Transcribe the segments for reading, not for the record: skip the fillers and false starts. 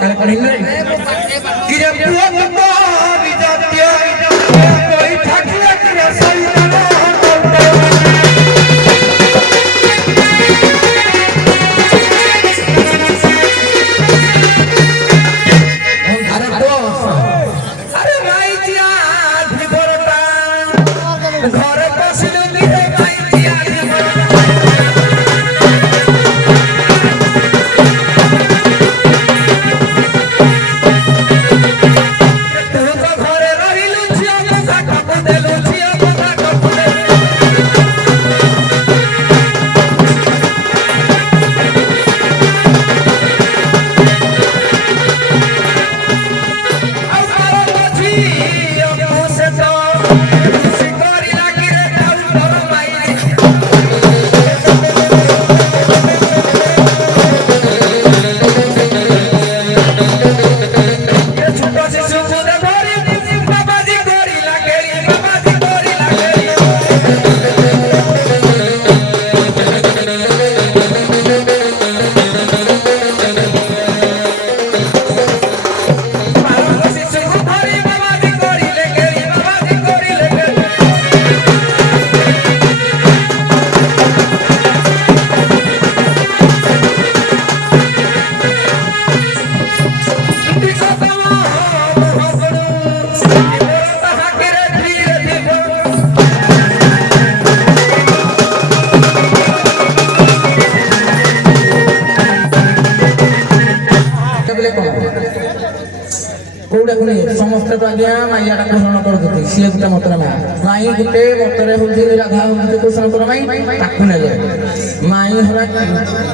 काले पढ़ी नहीं कि रे पुआ तो विजातिया कोई ठाकुर के सही ना समस्त आज्ञा माइया घोषण कर सी गोटे मतरे माई गोटे मतरे हूँ राधा हूँ घोषण कर माई ताकू नेले माई हरा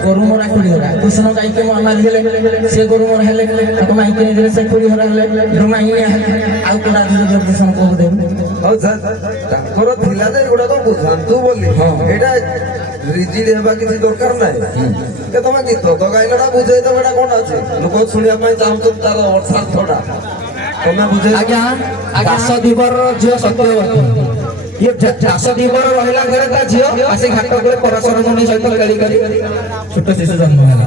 गोरु मरा खुड़ी हरा कृष्ण गाई के मारे सी गोरु मरा हेले माई के नहीं से खुड़ी हरा हेले माई आउ तो राधा घोषण कर दे गोटा तो बुझातु बोली एटा रिजिड हेबा किसी दरकार नाही के तुम गीत तो गाइलडा बुझे तो बेटा कोन अछि लोक सुनिया पई चाहू तार अर्थार्थटा तुम बुझे आज्ञा दास दिवर जियो सत्यवती ये दास दिवर रहिला घरे ता जियो आसी घाट कोले परसर मुनि सहित गाली करी छोट शिशु जन्म होला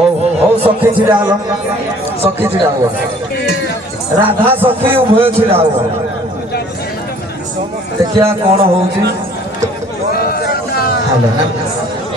ओ सखी छिड़ा हो राधा सखी उभय छिड़ा हो देखिया कौन होउची हेलो